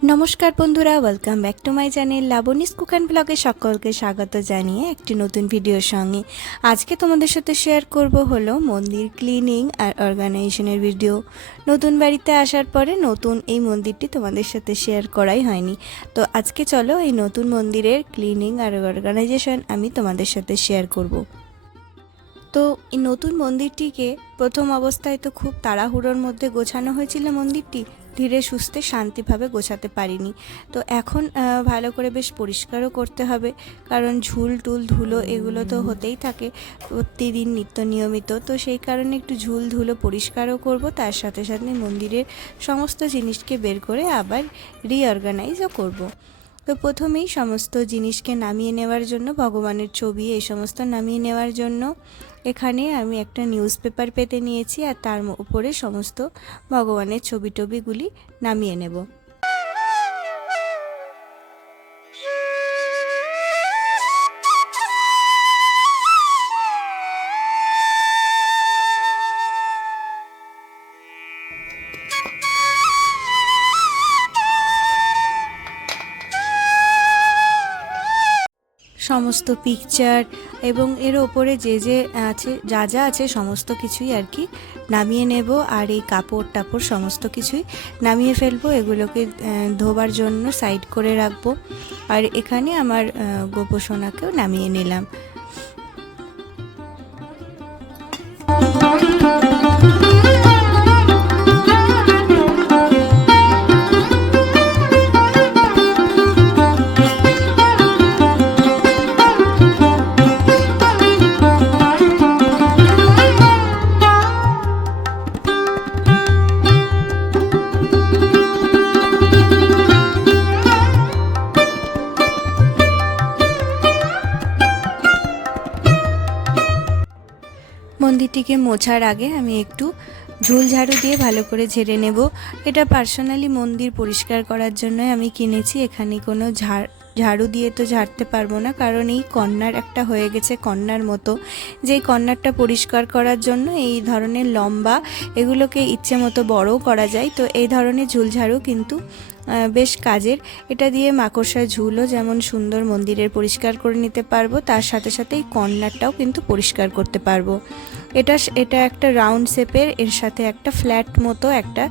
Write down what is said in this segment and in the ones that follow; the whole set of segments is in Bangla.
নমস্কার বন্ধুরা, welcome back to my channel Labani's cook and ব্লগে সকলকে স্বাগত জানিয়ে একটি নতুন ভিডিওর সঙ্গে আজকে তোমাদের সাথে শেয়ার করব হলো মন্দির ক্লিনিং আর অর্গানাইজেশনের ভিডিও। নতুন বাড়িতে আসার পরে নতুন এই মন্দিরটি তোমাদের সাথে শেয়ার করাই হয়নি, তো আজকে চলো এই নতুন মন্দিরের ক্লিনিং আর অর্গানাইজেশন আমি তোমাদের সাথে শেয়ার করব। তো এই নতুন মন্দিরটিকে প্রথম অবস্থায় তো খুব তাড়াহুড়োর মধ্যে গোছানো হয়েছিল, মন্দিরটি ধীরে সুস্থে শান্তিভাবে গোছাতে পারিনি। তো এখন ভালো করে বেশ পরিষ্কারও করতে হবে, কারণ ঝুল টুল ধুলো এগুলো তো হতেই থাকে প্রতিদিন নিত্য নিয়মিত। তো সেই কারণে একটু ঝুল ধুলো পরিষ্কারও করব, তার সাথে সাথে মন্দিরের সমস্ত জিনিসকে বের করে আবার রিঅর্গানাইজও করব। তো প্রথমেই সমস্ত জিনিসকে নামিয়ে নেওয়ার জন্য, ভগবানের ছবি এই সমস্ত নামিয়ে নেওয়ার জন্য এখানে আমি একটা নিউজ পেপার পেতে নিয়েছি, আর তার উপরে সমস্ত ভগবানের ছবি টবিগুলি নামিয়ে নেব। সমস্ত পিকচার এবং এর ওপরে যে আছে যা আছে সমস্ত কিছুই আর কি নামিয়ে নেব, আর এই কাপড় টাপড় সমস্ত কিছুই নামিয়ে ফেলবো, এগুলোকে ধোবার জন্য সাইড করে রাখবো। আর এখানে আমার গোপসোনাকেও নামিয়ে নিলাম। মন্দিরটিকে মোছার আগে আমি একটু ঝুল ঝাড়ু দিয়ে ভালো করে ঝেড়ে নেব। এটা পার্সোনালি মন্দির পরিষ্কার করার জন্য আমি কিনেছি। এখানে কোনো ঝাড়ু দিয়ে তো ঝাড়তে পারবো না, কারণ এই কর্নার একটা হয়ে গেছে কর্নার মতো, যেই কর্নারটা পরিষ্কার করার জন্য এই ধরনের লম্বা এগুলোকে ইচ্ছে মতো বড়ও করা যায়। তো এই ধরনের ঝুল ঝাড়ু কিন্তু বেশ কাজের। এটা দিয়ে মাকড়সার ঝুলও যেমন সুন্দর মন্দিরের পরিষ্কার করে নিতে পারবো, তার সাথে সাথে এই কর্নারটাও কিন্তু পরিষ্কার করতে পারবো। এটা একটা রাউন্ড শেপের, এর সাথে একটা ফ্ল্যাট মতো একটা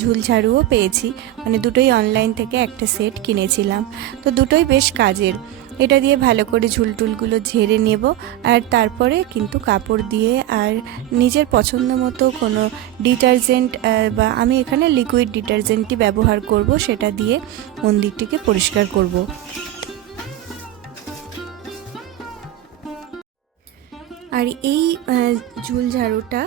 ঝুল ঝাড়ুও পেয়েছি, মানে দুটোই অনলাইন থেকে একটা সেট কিনেছিলাম। তো দুটোই বেশ কাজের। এটা দিয়ে ভালো করে ঝুলটুলগুলো ঝেড়ে নেব, আর তারপরে কিন্তু কাপড় দিয়ে আর নিজের পছন্দ মতো কোনো ডিটারজেন্ট বা আমি এখানে লিকুইড ডিটারজেন্টই ব্যবহার করব, সেটা দিয়ে মন্দিরটিকে পরিষ্কার করব। আর এই ঝুল ঝাড়ুটা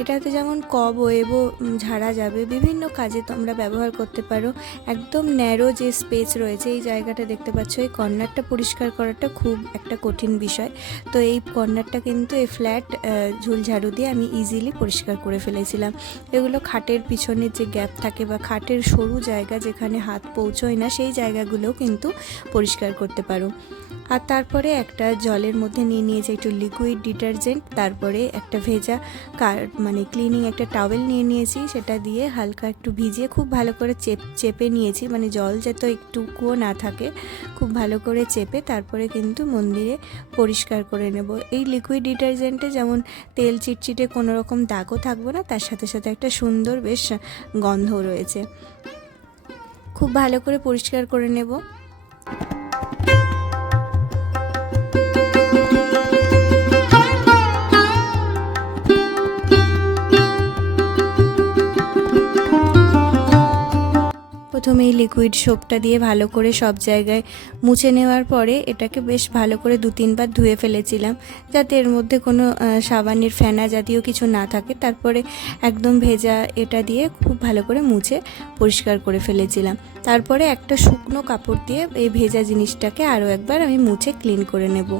এটাতে যেমন কবয়েবও ঝাড়া যাবে, বিভিন্ন কাজে তোমরা ব্যবহার করতে পারো। একদম ন্যারো যে স্পেস রয়েছে এই জায়গাটা দেখতে পাচ্ছ, এই কর্নারটা পরিষ্কার করাটা খুব একটা কঠিন বিষয়। তো এই কর্নারটা কিন্তু এই ফ্ল্যাট ঝুল ঝাড়ু দিয়ে আমি ইজিলি পরিষ্কার করে ফেলেছিলাম। এগুলো খাটের পিছনের যে গ্যাপ থাকে বা খাটের সরু জায়গা যেখানে হাত পৌঁছয় না, সেই জায়গাগুলোও কিন্তু পরিষ্কার করতে পারো। আর তারপরে একটা জলের মধ্যে নিয়ে নিয়েছি একটু লিকুইড ডিটারজেন্ট, তারপরে একটা ভেজা মানে ক্লিনিং একটা টাওয়েল নিয়ে নিয়েছি, সেটা দিয়ে হালকা একটু ভিজিয়ে খুব ভালো করে চেপে নিয়েছি, মানে জল যাতে একটুকুও না থাকে, খুব ভালো করে চেপে তারপরে কিন্তু মন্দিরে পরিষ্কার করে নেব। এই লিকুইড ডিটারজেন্টে যেমন তেল চিটচিটে কোনো রকম দাগও থাকবে না, তার সাথে সাথে একটা সুন্দর বেশ গন্ধ রয়েছে। খুব ভালো করে পরিষ্কার করে নেব। প্রথমে এই লিকুইড সোপটা দিয়ে ভালো করে সব জায়গায় মুছে নেওয়ার পরে এটাকে বেশ ভালো করে 2-3 বার ধুয়ে ফেলেছিলাম, যাতে এর মধ্যে কোনো সাবানের ফেনা জাতীয় কিছু না থাকে। তারপরে একদম ভেজা এটা দিয়ে খুব ভালো করে মুছে পরিষ্কার করে ফেলেছিলাম। তারপরে একটা শুকনো কাপড় দিয়ে এই ভেজা জিনিসটাকে আরও একবার আমি মুছে ক্লিন করে নেব।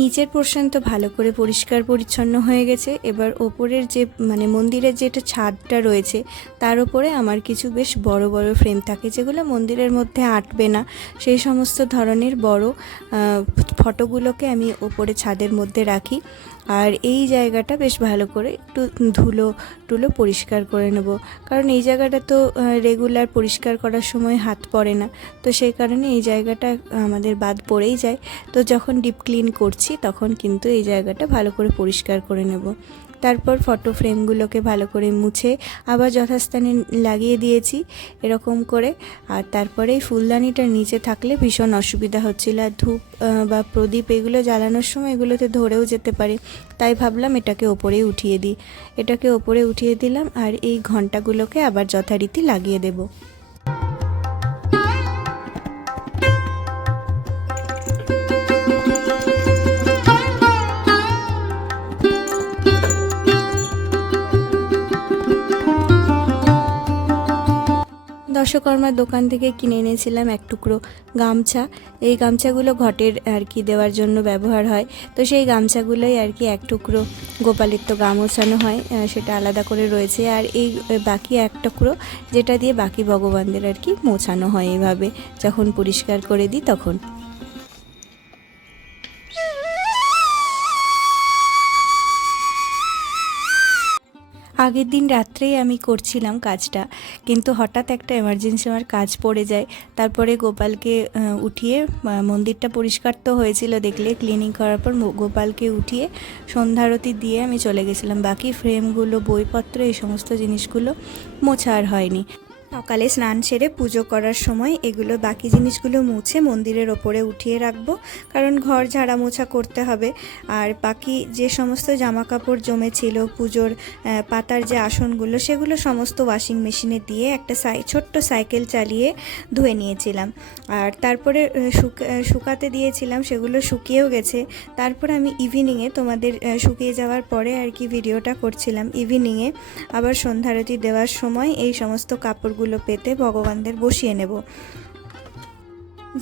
নিচের পোর্শন তো ভালো করে পরিষ্কার পরিচ্ছন্ন হয়ে গেছে। এবার ওপরের যে মানে মন্দিরের যেটা ছাদটা রয়েছে তার উপরে আমার কিছু বেশ বড় বড় ফ্রেম থাকে, যেগুলো মন্দিরের মধ্যে আঁটবে না, সেই সমস্ত ধরনের বড় ফটোগুলোকে আমি ওপরে ছাদের মধ্যে রাখি। আর এই জায়গাটা বেশ ভালো করে একটু ধুলো পরিষ্কার করে নেব, কারণ এই জায়গাটা তো রেগুলার পরিষ্কার করার সময় হাত পড়ে না, তো সেই কারণে এই জায়গাটা আমাদের বাদ পড়েই যায়। তো যখন ডিপ ক্লিন করছি তখন কিন্তু এই জায়গাটা ভালো করে পরিষ্কার করে নেব। তারপর ফটো ফ্রেমগুলোকে ভালো করে মুছে আবার যথাস্থানে লাগিয়ে দিয়েছি এরকম করে। আর তারপরে এই ফুলদানিটার নিচে থাকলে ভীষণ অসুবিধা হচ্ছিল, আর ধূপ বা প্রদীপ এগুলো জ্বালানোর সময় এগুলোতে ধরেও যেতে পারে, তাই ভাবলাম এটাকে ওপরে উঠিয়ে দিই। এটাকে ওপরে উঠিয়ে দিলাম আর এই ঘন্টাগুলোকে আবার যথারীতি লাগিয়ে দেব। দশকর্মার দোকান থেকে কিনে এনেছিলাম এক টুকরো গামছা। এই গামছাগুলো ঘটের আর কি দেওয়ার জন্য ব্যবহার হয়, তো সেই গামছাগুলোই আর কি এক টুকরো গোপালের তো গা মোছানো হয়, সেটা আলাদা করে রয়েছে। আর এই বাকি এক টুকরো যেটা দিয়ে বাকি ভগবানদের আর কি মোছানো হয় এইভাবে যখন পরিষ্কার করে দিই তখন। আগের দিন রাত্রেই আমি করছিলাম কাজটা, কিন্তু হঠাৎ একটা এমার্জেন্সি আমার কাজ পড়ে যায়। তারপরে গোপালকে উঠিয়ে, মন্দিরটা পরিষ্কার তো হয়েছিল দেখলে, ক্লিনিং করার পর গোপালকে উঠিয়ে সন্ধ্যারতি দিয়ে আমি চলে গেছিলাম। বাকি ফ্রেমগুলো, বইপত্র, এই সমস্ত জিনিসগুলো মোছা আর হয়নি। সকালে স্নান সেরে পুজো করার সময় এগুলো বাকি জিনিসগুলো মুছে মন্দিরের ওপরে উঠিয়ে রাখবো, কারণ ঘর ঝাড়া মোছা করতে হবে। আর বাকি যে সমস্ত জামা কাপড় জমেছিল, পুজোর পাতার যে আসনগুলো, সেগুলো সমস্ত ওয়াশিং মেশিনে দিয়ে একটা ছোট্ট সাইকেল চালিয়ে ধুয়ে নিয়েছিলাম। আর তারপরে শুকাতে দিয়েছিলাম, সেগুলো শুকিয়েও গেছে। তারপর আমি ইভিনিংয়ে, তোমাদের শুকিয়ে যাওয়ার পরে আর কি ভিডিওটা করছিলাম, ইভিনিংয়ে আবার সন্ধ্যারতি দেওয়ার সময় এই সমস্ত কাপড়গুলো পেতে ভগবানদের বসিয়ে নেব।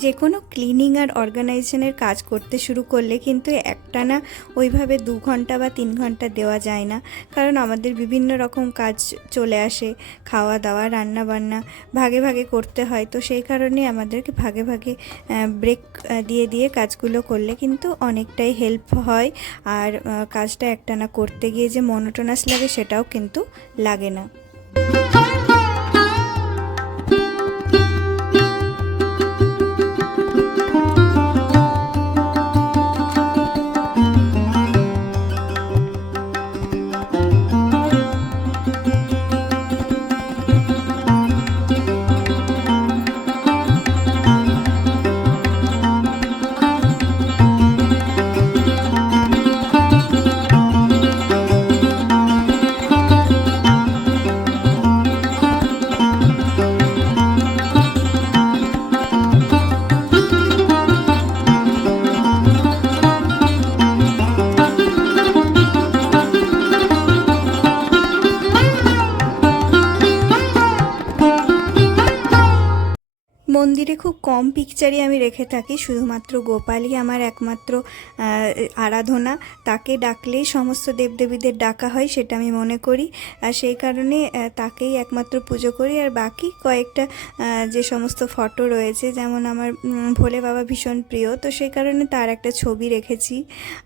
যে কোনো ক্লিনিং আর অর্গানাইজেশনের কাজ করতে শুরু করলে কিন্তু একটানা ওইভাবে 2 ঘন্টা বা 3 ঘন্টা দেওয়া যায় না, কারণ আমাদের বিভিন্ন রকম কাজ চলে আসে, খাওয়া দাওয়া, রান্না বান্না ভাগে ভাগে করতে হয়। তো সেই কারণে আমাদেরকে ভাগে ভাগে ব্রেক দিয়ে দিয়ে কাজগুলো করলে কিন্তু অনেকটাই হেল্প হয়। আর কাজটা একটানা করতে গিয়ে যে মনোটোনাস লাগে সেটাও কিন্তু লাগে না। মন্দিরে খুব কম পিকচারই আমি রেখে থাকি, শুধুমাত্র গোপালই আমার একমাত্র আরাধনা। তাকে ডাকলেই সমস্ত দেবদেবীদের ডাকা হয়, সেটা আমি মনে করি। আর সেই কারণে তাকেই একমাত্র পুজো করি। আর বাকি কয়েকটা যে সমস্ত ফটো রয়েছে, যেমন আমার ভোলে বাবা ভীষণ প্রিয়, তো সেই কারণে তার একটা ছবি রেখেছি।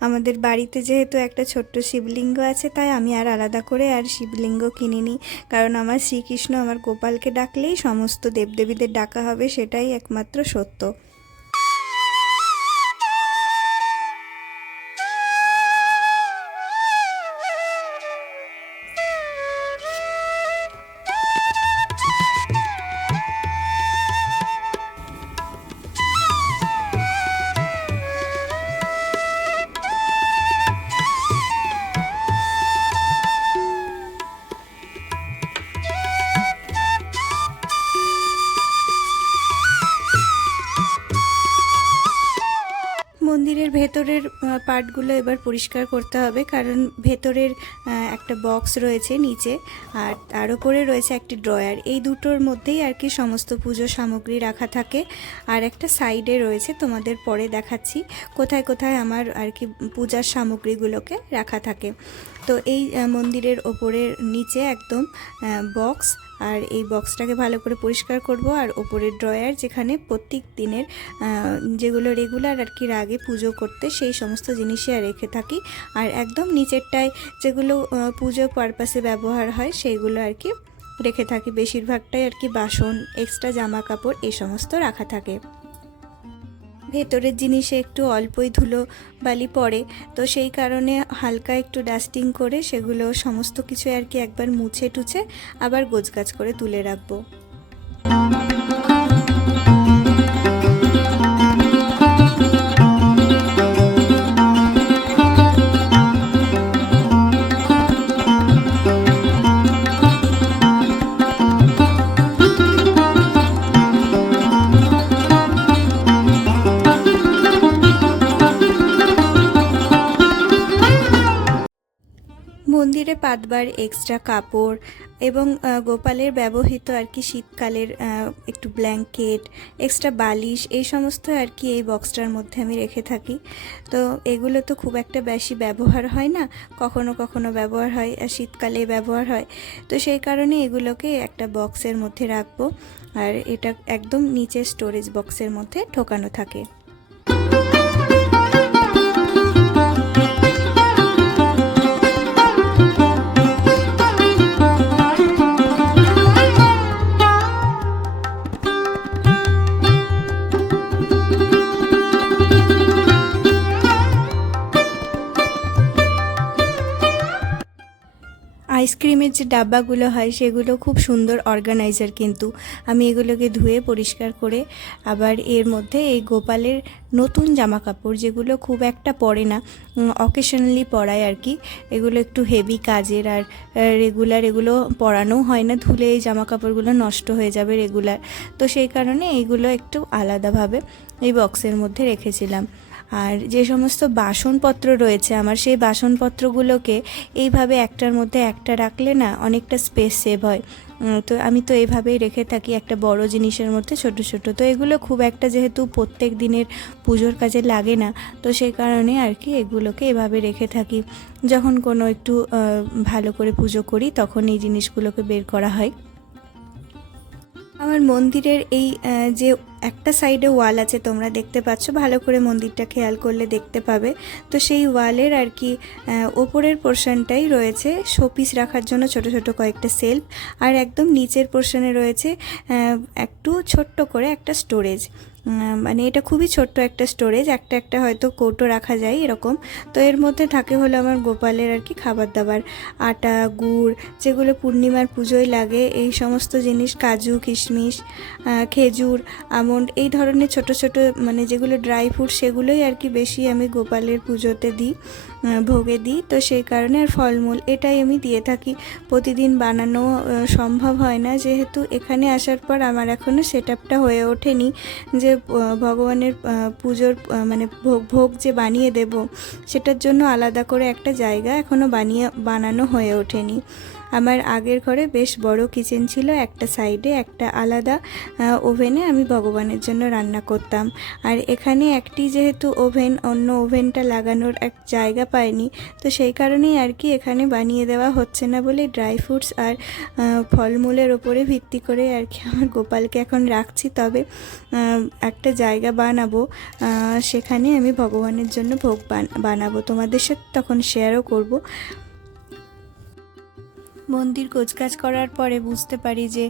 আমাদের বাড়িতে যেহেতু একটা ছোট্ট শিবলিঙ্গ আছে, তাই আমি আর আলাদা করে আর শিবলিঙ্গ কিনিনি, কারণ আমার শ্রীকৃষ্ণ, আমার গোপালকে ডাকলেই সমস্ত দেবদেবীদের ডাকা হবে, সেটাই একমাত্র সত্য। মন্দিরের ভেতরের পার্টগুলো এবার পরিষ্কার করতে হবে, কারণ ভেতরের একটা বক্স রয়েছে নিচে, আর তার উপরে রয়েছে একটি ড্রয়ার। এই দুটোর মধ্যেই আর কি সমস্ত পুজো সামগ্রী রাখা থাকে। আর একটা সাইডে রয়েছে, তোমাদের পরে দেখাচ্ছি কোথায় কোথায় আমার আর কি পূজার সামগ্রীগুলোকে রাখা থাকে। তো এই মন্দিরের ওপরের নিচে একদম বক্স, আর এই বক্সটাকে ভালো করে পরিষ্কার করব। আর ওপরের ড্রয়ার, যেখানে প্রত্যেক দিনের যেগুলো রেগুলার আর কি আগে পুজো করতে সেই সমস্ত জিনিসই রেখে থাকি। আর একদম নিচেরটায় যেগুলো পুজো পারপাসে ব্যবহার হয় সেইগুলো আর কি রেখে থাকি। বেশিরভাগটাই আর কি বাসন, এক্সট্রা জামা কাপড় এই সমস্ত রাখা থাকে। ভেতরের জিনিসে একটু অল্পই ধুলো বালি পড়ে, তো সেই কারণে হালকা একটু ডাস্টিং করে সেগুলো সমস্ত কিছু আর কি একবার মুছে টুছে আবার গোছগাছ করে তুলে রাখবো। মন্দিরে পাতবার এক্সট্রা কাপড় এবং গোপালের ব্যবহৃত আর কি শীতকালের একটু ব্ল্যাঙ্কেট, এক্সট্রা বালিশ, এই সমস্ত আর কি এই বক্সটার মধ্যে আমি রেখে থাকি। তো এগুলো তো খুব একটা বেশি ব্যবহার হয় না, কখনো কখনো ব্যবহার হয়, আর শীতকালে ব্যবহার হয়। তো সেই কারণে এগুলোকে একটা বক্সের মধ্যে রাখবো, আর এটা একদম নিচে স্টোরেজ বক্সের মধ্যে ঢোকানো থাকে। আইসক্রিমের যে ডাব্বাগুলো হয় সেগুলো খুব সুন্দর অর্গানাইজার, কিন্তু আমি এগুলোকে ধুয়ে পরিষ্কার করে আবার এর মধ্যে এই গোপালের নতুন জামা কাপড়, যেগুলো খুব একটা পরে না, অকেশনালি পরায় আর কি, এগুলো একটু হেভি কাজের, আর রেগুলার এগুলো পরানো হয় না, ধুলে এই জামা কাপড়গুলো নষ্ট হয়ে যাবে রেগুলার। তো সেই কারণে এইগুলো একটু আলাদাভাবে এই বক্সের মধ্যে রেখেছিলাম। আর যে সমস্ত বাসনপত্র রয়েছে আমার, সেই বাসনপত্রগুলোকে এইভাবে একটার মধ্যে একটা রাখলে না অনেকটা স্পেস সেভ হয়। তো আমি তো এইভাবেই রেখে থাকি একটা বড় জিনিসের মধ্যে ছোট ছোট। তো এগুলো খুব একটা যেহেতু প্রত্যেক দিনের পুজোর কাজে লাগে না, তো সেই কারণে আর কি এগুলোকে এভাবে রেখে থাকি। যখন কোনো একটু ভালো করে পুজো করি তখন এই জিনিসগুলোকে বের করা হয়। আমার মন্দিরের এই যে একটা সাইডে ওয়াল আছে, তোমরা দেখতে পাচ্ছ, ভালো করে মন্দিরটা খেয়াল করলে দেখতে পাবে। তো সেই ওয়ালের আর কি ওপরের পোর্শনটাই রয়েছে শোপিস রাখার জন্য ছোট ছোট কয়েকটা সেলফ, আর একদম নিচের পোর্শনে রয়েছে একটু ছোট্ট করে একটা স্টোরেজ। মানে এটা খুবই ছোট্ট একটা স্টোরেজ, একটা একটা হয়তো কৌটো রাখা যায় এরকম। তো এর মধ্যে থাকে হলো আমার গোপালের আর কি খাবার দাবার, আটা, গুড়, যেগুলো পূর্ণিমার পুজোয় লাগে, এই সমস্ত জিনিস, কাজু, কিশমিশ, খেজুর, আমন্ড, এই ধরনের ছোট ছোট মানে যেগুলো ড্রাই ফ্রুট, সেগুলোই আর কি বেশি আমি গোপালের পুজোতে দিই, ভোগে দিই। তো সেই কারণে আর ফলমূল এটাই আমি দিয়ে থাকি। প্রতিদিন বানানো সম্ভব হয় না, যেহেতু এখানে আসার পর আমার এখনও সেটআপটা হয়ে ওঠেনি যে ভগবানের পুজোর মানে ভোগ যে বানিয়ে দেব, সেটার জন্য আলাদা করে একটা জায়গা এখনও বানানো হয়ে ওঠেনি। আমার আগের ঘরে বেশ বড় কিচেন ছিল, একটা সাইডে একটা আলাদা ওভেনে আমি ভগবানের জন্য রান্না করতাম। আর এখানে একটি যেহেতু ওভেন, অন্য ওভেনটা লাগানোর এক জায়গা পায়নি, তো সেই কারণেই আর কি এখানে বানিয়ে দেওয়া হচ্ছে না বলে ড্রাই ফ্রুটস আর ফলমূলের ওপরে ভিত্তি করে আর কি আমার গোপালকে এখন রাখছি। তবে একটা জায়গা বানাবো, সেখানে আমি ভগবানের জন্য ভোগ বানাবো, তোমাদের সাথে তখন শেয়ারও করব। মন্দির গোছগাছ করার পরে বুঝতে পারি যে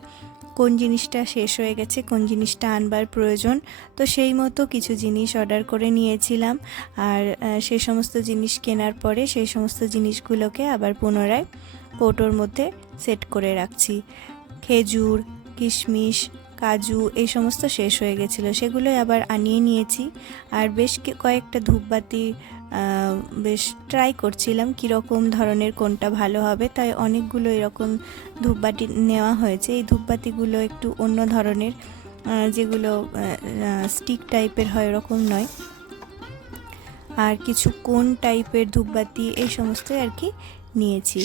কোন জিনিসটা শেষ হয়ে গেছে, কোন জিনিসটা আনবার প্রয়োজন। তো সেই মতো কিছু জিনিস অর্ডার করে নিয়েছিলাম, আর সেই সমস্ত জিনিস কেনার পরে সেই সমস্ত জিনিসগুলোকে আবার পুনরায় কৌটোর মধ্যে সেট করে রাখছি। খেজুর, কিশমিশ, কাজু, এই সমস্ত শেষ হয়ে গেছিলো, সেগুলোই আবার আনিয়ে নিয়েছি। আর বেশ কয়েকটা ধূপবাতি বেশ ট্রাই করছিলাম কীরকম ধরনের কোনটা ভালো হবে, তাই অনেকগুলো এরকম ধূপবাতি নেওয়া হয়েছে। এই ধূপবাতিগুলো একটু অন্য ধরনের, যেগুলো স্টিক টাইপের হয়, এরকম নয়। আর কিছু কোন টাইপের ধূপবাতি এই সমস্তই আর কি নিয়েছি।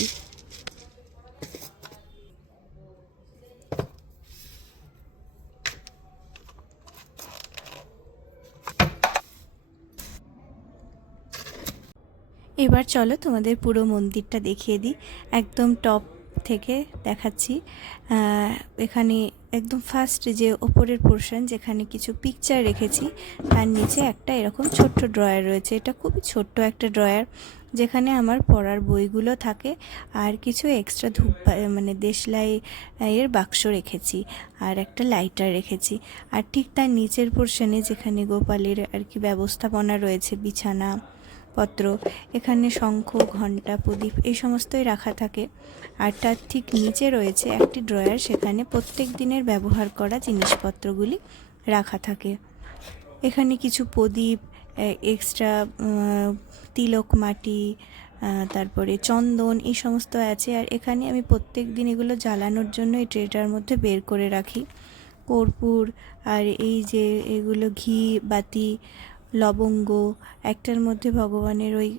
এবার চলো তোমাদের পুরো মন্দিরটা দেখিয়ে দিই, একদম টপ থেকে দেখাচ্ছি। এখানে একদম ফার্স্ট যে ওপরের পোর্শন যেখানে কিছু পিকচার রেখেছি, তার নিচে একটা এরকম ছোট্ট ড্রয়ার রয়েছে। এটা খুবই ছোট্ট একটা ড্রয়ার, যেখানে আমার পড়ার বইগুলো থাকে আর কিছু এক্সট্রা ধূপ মানে দেশলাই এর বাক্স রেখেছি আর একটা লাইটার রেখেছি। আর ঠিক তার নিচের পোর্শনে যেখানে গোপালের আর কি ব্যবস্থাপনা রয়েছে, বিছানা পত্র, এখানে শঙ্খ, ঘণ্টা, প্রদীপ এই সমস্তই রাখা থাকে। আর তার ঠিক নিচে রয়েছে একটি ড্রয়ার, সেখানে প্রত্যেক দিনের ব্যবহার করা জিনিসপত্রগুলি রাখা থাকে। এখানে কিছু প্রদীপ, এক্সট্রা তিলক মাটি, তারপরে চন্দন এই সমস্ত আছে। আর এখানে আমি প্রত্যেক দিন এগুলো জ্বালানোর জন্য এই ট্রেটার মধ্যে বের করে রাখি কর্পূর, আর এই যে এগুলো ঘি বাতি, লবঙ্গ, একটার মধ্যে ভগবানের ওই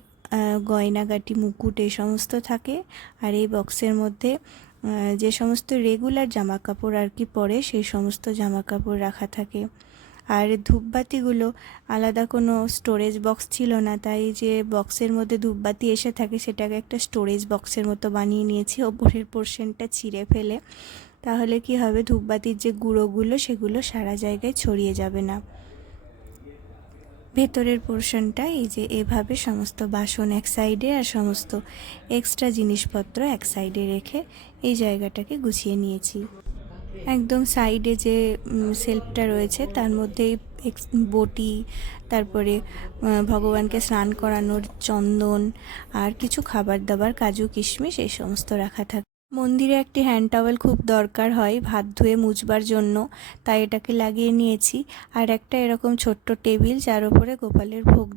গয়নাগাটি, মুকুট এই সমস্ত থাকে। আর এই বক্সের মধ্যে যে সমস্ত রেগুলার জামা কাপড় আর কি পরে সেই সমস্ত জামা কাপড় রাখা থাকে। আর ধূপবাতিগুলো আলাদা কোনো স্টোরেজ বক্স ছিল না, তাই যে বক্সের মধ্যে ধূপবাতি এসে থাকে সেটাকে একটা স্টোরেজ বক্সের মতো বানিয়ে নিয়েছি ওপরের পোর্শনটা ছিঁড়ে ফেলে। তাহলে কি হবে, ধূপবাতির যে গুঁড়োগুলো সেগুলো সারা জায়গায় ছড়িয়ে যাবে না। ভেতরের পোর্শনটা এই যে এভাবে সমস্ত বাসন এক সাইডে আর সমস্ত এক্সট্রা জিনিসপত্র এক সাইডে রেখে এই জায়গাটাকে গুছিয়ে নিয়েছি। একদম সাইডে যে সেলফটা রয়েছে তার মধ্যে বটি, তারপরে ভগবানকে স্নান করানোর চন্দন আর কিছু খাবার দাবার, কাজু কিশমিশ এই সমস্ত রাখা থাকে। মন্দিরে একটি হ্যান্ড টাওয়েল খুব দরকার হয় ভাত ধুয়ে মুছবার জন্য, তাই এটাকে লাগিয়ে নিয়েছি। আর একটা এরকম ছোট্ট টেবিল যার উপরে গোপালের ভোগ